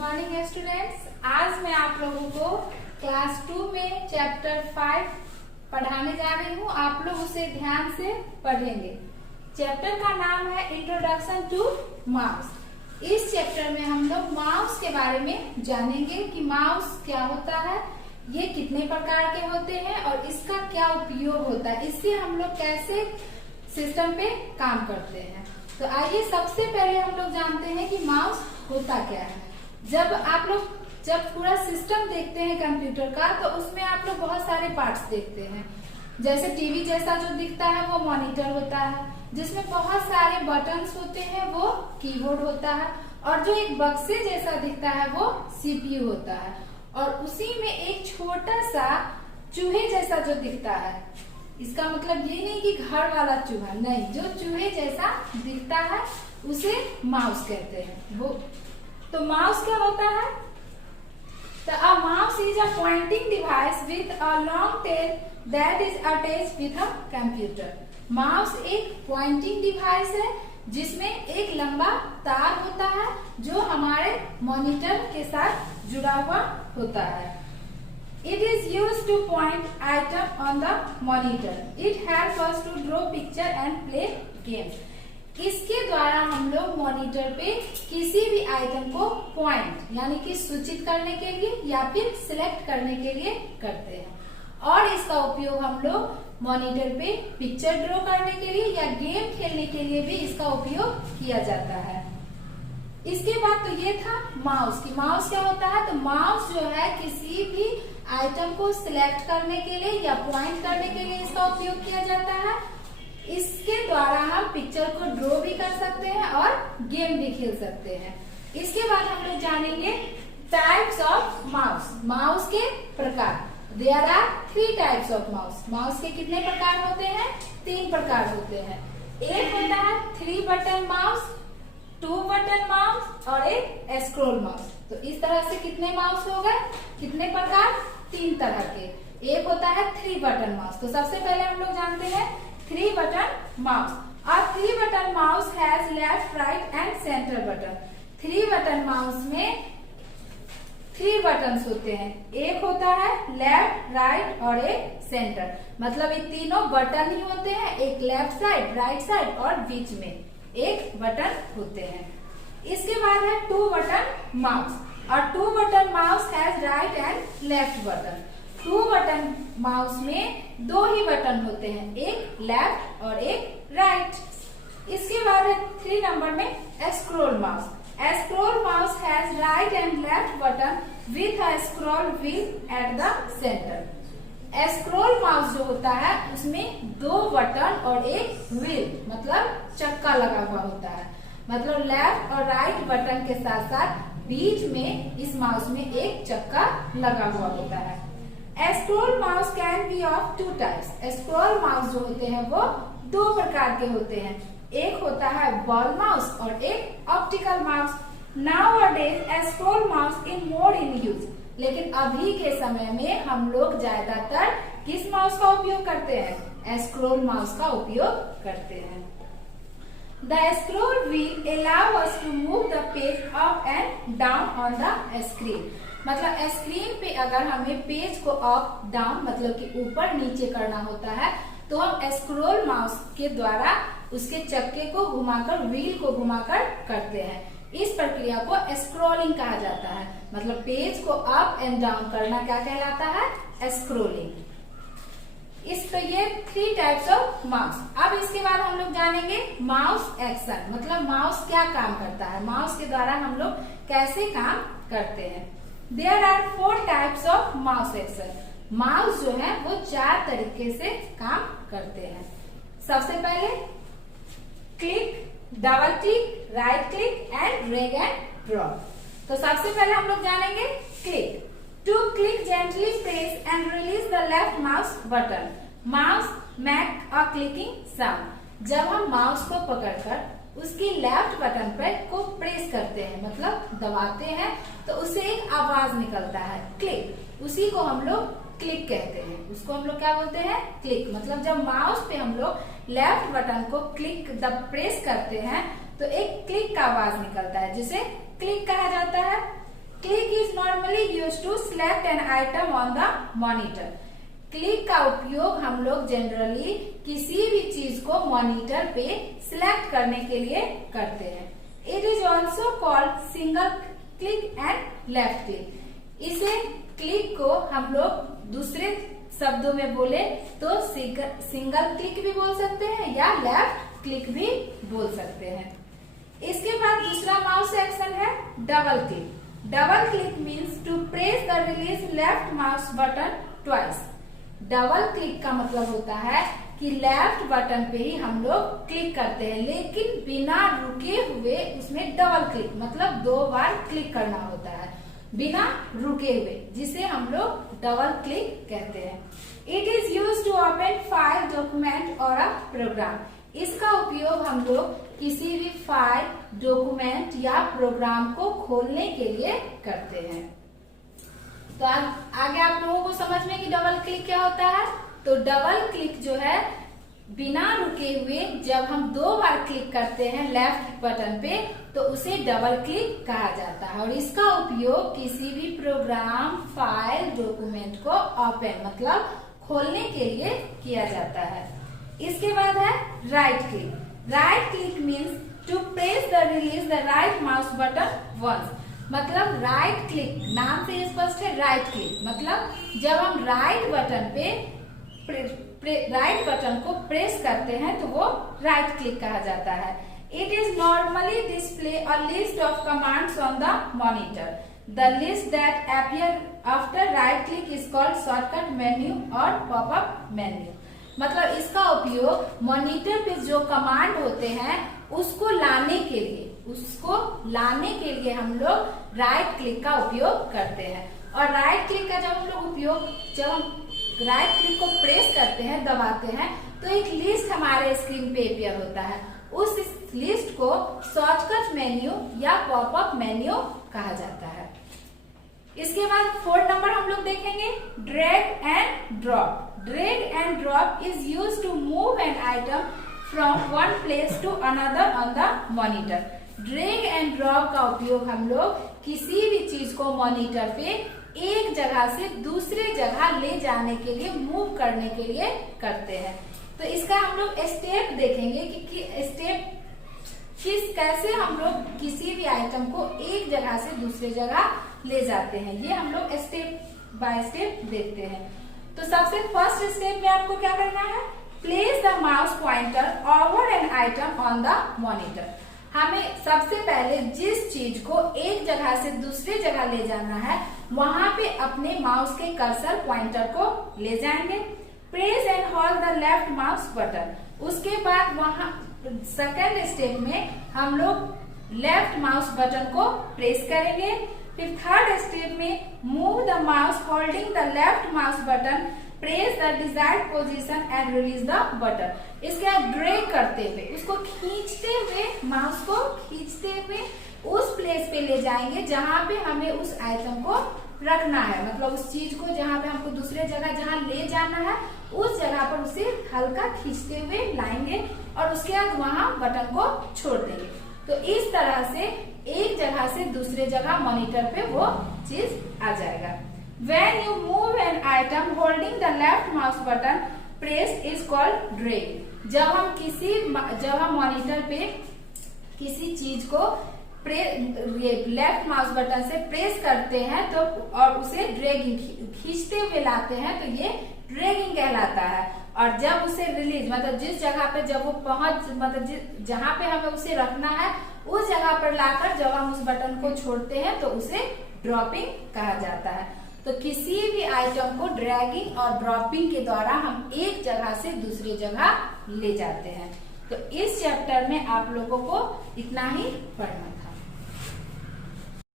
Morning students. आज मैं आप लोगों को क्लास 2 में चैप्टर 5 पढ़ाने जा रही हूँ। आप लोग उसे ध्यान से पढ़ेंगे। चैप्टर का नाम है इंट्रोडक्शन टू माउस। इस चैप्टर में हम लोग माउस के बारे में जानेंगे कि माउस क्या होता है, ये कितने प्रकार के होते हैं और इसका क्या उपयोग होता है, इससे हम लोग कैसे सिस्टम पे काम करते हैं। तो आइए सबसे पहले हम लोग जानते हैं कि माउस होता क्या है। जब पूरा सिस्टम देखते हैं कंप्यूटर का तो उसमें आप लोग बहुत सारे पार्ट्स देखते हैं। जैसे टीवी जैसा जो दिखता है वो मॉनिटर होता है, जिसमें बहुत सारे बटन्स होते हैं, वो कीबोर्ड होता है, और जो एक बक्से जैसा दिखता है वो सीपीयू होता है, और उसी में एक छोटा सा चूहे जैसा जो दिखता है, इसका मतलब ये नहीं कि घर वाला चूहा नहीं, जो चूहे जैसा दिखता है उसे माउस कहते हैं। वो तो माउस क्या होता है? तो a mouse is a pointing device with a long tail that is attached with a computer। Mouse एक पॉइंटिंग डिवाइस है जिसमें एक लंबा तार होता है जो हमारे मॉनिटर के साथ जुड़ा हुआ होता है। It is used to point item on the monitor. It helps us to draw picture and play games। इसके द्वारा हम लोग मॉनिटर पे किसी भी आइटम को पॉइंट यानी कि सूचित करने के लिए या फिर सिलेक्ट करने के लिए करते हैं, और इसका उपयोग हम लोग मॉनिटर पे पिक्चर ड्रॉ करने के लिए या गेम खेलने के लिए भी इसका उपयोग किया जाता है। इसके बाद तो ये था माउस की माउस क्या होता है। तो माउस जो है किसी भी आइटम को सिलेक्ट करने के लिए या पॉइंट करने के लिए इसका उपयोग किया जाता है। इसके द्वारा हम पिक्चर को ड्रॉ भी कर सकते हैं और गेम भी खेल सकते हैं। इसके बाद हम लोग जानेंगे टाइप्स ऑफ माउस। माउस के प्रकार। There are 3 types of mouse. Mouse के कितने प्रकार होते हैं? 3 प्रकार होते हैं। एक होता है 3 बटन माउस, 2 बटन माउस और एक स्क्रॉल माउस। तो इस तरह से कितने माउस हो गए? कितने प्रकार? 3 तरह के। एक होता है 3 बटन माउस। तो सबसे पहले हम लोग जानते हैं 3 बटन माउस। और 3 button mouse has left, right and centre button. 3 button mouse में 3 बटन्स होते हैं। एक होता है लेफ्ट, राइट और एक सेंटर। मतलब ये तीनों बटन ही होते हैं, एक लेफ्ट साइड, राइट साइड और बीच में एक बटन होते हैं। इसके बाद है 2 बटन माउस। और 2 button mouse has right and left button. 2 button mouse में 2 ही बटन होते हैं, एक लेफ्ट और एक राइट। इसके बाद है 3 नंबर में scroll mouse. Scroll mouse has right and left button with a scroll wheel at the centre. Scroll mouse जो होता है उसमें 2 बटन और एक व्हील मतलब चक्का लगा हुआ होता है। मतलब लेफ्ट और राइट बटन के साथ साथ बीच में इस माउस में एक चक्का लगा हुआ होता है। Scroll mouse can be of 2 types. Scroll mouse जो होते हैं वो 2 प्रकार के होते हैं। एक होता है बॉल माउस और एक optical mouse. Nowadays scroll mouse in more in use. लेकिन अभी के समय में हम लोग ज्यादातर किस माउस का उपयोग करते हैं? स्क्रॉल माउस का उपयोग करते हैं। The scroll wheel allow us to move the page up and down on the screen। मतलब स्क्रीन पे अगर हमें पेज को अप डाउन मतलब कि ऊपर नीचे करना होता है तो हम स्क्रॉल माउस के द्वारा उसके चक्के को घुमाकर, व्हील को घुमाकर करते हैं। इस प्रक्रिया को स्क्रॉलिंग कहा जाता है। मतलब पेज को अप एंड डाउन करना क्या कहलाता है? स्क्रॉलिंग। तो ये 3 टाइप्स ऑफ माउस। अब इसके बाद हम लोग जानेंगे माउस एक्शन। मतलब माउस क्या काम करता है, माउस के द्वारा हम लोग कैसे काम करते हैं। There are 4 types of mouse action। Mouse जो है वो 4 तरीके से काम करते हैं। सबसे पहले click, double click, right click and drag and drop. तो सबसे पहले हम लोग जानेंगे click. To click gently press and release the left mouse button। Mouse make a clicking sound। जब हम माउस को पकड़कर उसकी लेफ्ट बटन पर को प्रेस करते हैं मतलब दबाते हैं तो उससे एक आवाज निकलता है क्लिक। उसी को हम लोग क्लिक कहते हैं। उसको हम लोग क्या बोलते हैं? क्लिक। मतलब जब माउस पे हम लोग लेफ्ट बटन को क्लिक जब प्रेस करते हैं तो एक क्लिक का आवाज निकलता है जिसे क्लिक कहा जाता है। frequently used to select an item on the monitor. Click का उपयोग हम लोग जनरली किसी भी चीज को मॉनिटर पे सिलेक्ट करने के लिए करते हैं. It is also called single click and left click. इसे क्लिक को हम लोग दूसरे शब्दों में बोले तो सिंगल क्लिक भी बोल सकते हैं या लेफ्ट क्लिक भी बोल सकते हैं. इसके बाद दूसरा माउस एक्शन है double click. Double click means to press the release left mouse button twice. Double click का मतलब होता है कि लेफ्ट बटन पे ही हम लोग क्लिक करते हैं, लेकिन बिना रुके हुए उसमें डबल क्लिक मतलब 2 बार क्लिक करना होता है बिना रुके हुए, जिसे हम लोग डबल क्लिक कहते हैं. It is used to open file, document और अ प्रोग्राम. इसका उपयोग हम लोग किसी भी फाइल, डॉक्यूमेंट या प्रोग्राम को खोलने के लिए करते हैं. तो आगे आप लोगों को समझ में कि डबल क्लिक क्या होता है. तो डबल क्लिक जो है बिना रुके हुए जब हम 2 बार क्लिक करते हैं लेफ्ट बटन पे तो उसे डबल क्लिक कहा जाता है. और इसका उपयोग किसी भी प्रोग्राम, फाइल, डॉक्यूमेंट को ओपन मतलब खोलने के लिए किया जाता है. इसके बाद है right click. Right click means to press the release the right mouse button once. मतलब राइट क्लिक नाम से स्पष्ट है. राइट क्लिक मतलब जब हम राइट बटन को प्रेस करते हैं तो वो राइट क्लिक कहा जाता है. It is normally display a list of commands on the monitor. The list that appear after right click is called shortcut menu और पॉपअप मेन्यू. मतलब इसका उपयोग मॉनिटर पे जो कमांड होते हैं उसको लाने के लिए हम लोग राइट क्लिक का उपयोग करते हैं. और राइट क्लिक का जब हम राइट क्लिक को प्रेस करते हैं, दबाते हैं, तो एक लिस्ट हमारे स्क्रीन पे अपीयर होता है. उस लिस्ट को शॉर्टकट मेन्यू या पॉपअप मेन्यू कहा जाता है. इसके बाद 4 नंबर हम लोग देखेंगे drag and drop. Drag and drop is used to move an item from one place to another on the monitor. Drag and drop का उपयोग हम लोग किसी भी चीज को मॉनिटर पे एक जगह से दूसरे जगह ले जाने के लिए, मूव करने के लिए करते हैं. तो इसका हम लोग स्टेप देखेंगे कि स्टेप कैसे हम लोग किसी भी आइटम को एक जगह से दूसरे जगह ले जाते हैं. ये हम लोग स्टेप बाय स्टेप देखते हैं. तो सबसे फर्स्ट स्टेप में आपको क्या करना है, place the mouse pointer over an item on the monitor. हमें सबसे पहले जिस चीज को एक जगह से दूसरी जगह ले जाना है वहां पे अपने माउस के कर्सर पॉइंटर को ले जाएंगे. Press and hold the left mouse button. उसके बाद वहां सेकेंड स्टेप में हम लोग लेफ्ट माउस बटन को प्रेस करेंगे. फिर थर्ड स्टेप में move the mouse holding the left mouse button, press the desired position and release the button. इसके बाद ड्रैग करते हुए उसको खींचते हुए, माउस को खींचते हुए उस प्लेस पे ले जाएंगे जहां पे हमें उस आइटम को रखना है. मतलब उस चीज को जहां पे हमको दूसरे जगह जहां ले जाना है उस जगह पर उसे हल्का खींचते हुए लाएंगे और उसके बाद वहां बटन को छोड़ देंगे. तो इस तरह से एक जगह से दूसरे जगह मॉनिटर पे वो चीज आ जाएगा. When you move an item holding the left mouse button pressed is called drag. जब हम मॉनिटर पे किसी चीज को लेफ्ट माउस बटन से प्रेस करते हैं तो और उसे ड्रैगिंग खींचते हुए लाते हैं तो ये ड्रैगिंग कहलाता है. और जब उसे रिलीज मतलब जिस जगह पे जब वो जहां पे हमें उसे रखना है उस जगह पर लाकर जब हम उस बटन को छोड़ते हैं तो उसे ड्रॉपिंग कहा जाता है. तो किसी भी आइटम को ड्रैगिंग और ड्रॉपिंग के द्वारा हम एक जगह से दूसरी जगह ले जाते हैं. तो इस चैप्टर में आप लोगों को इतना ही पढ़ना था.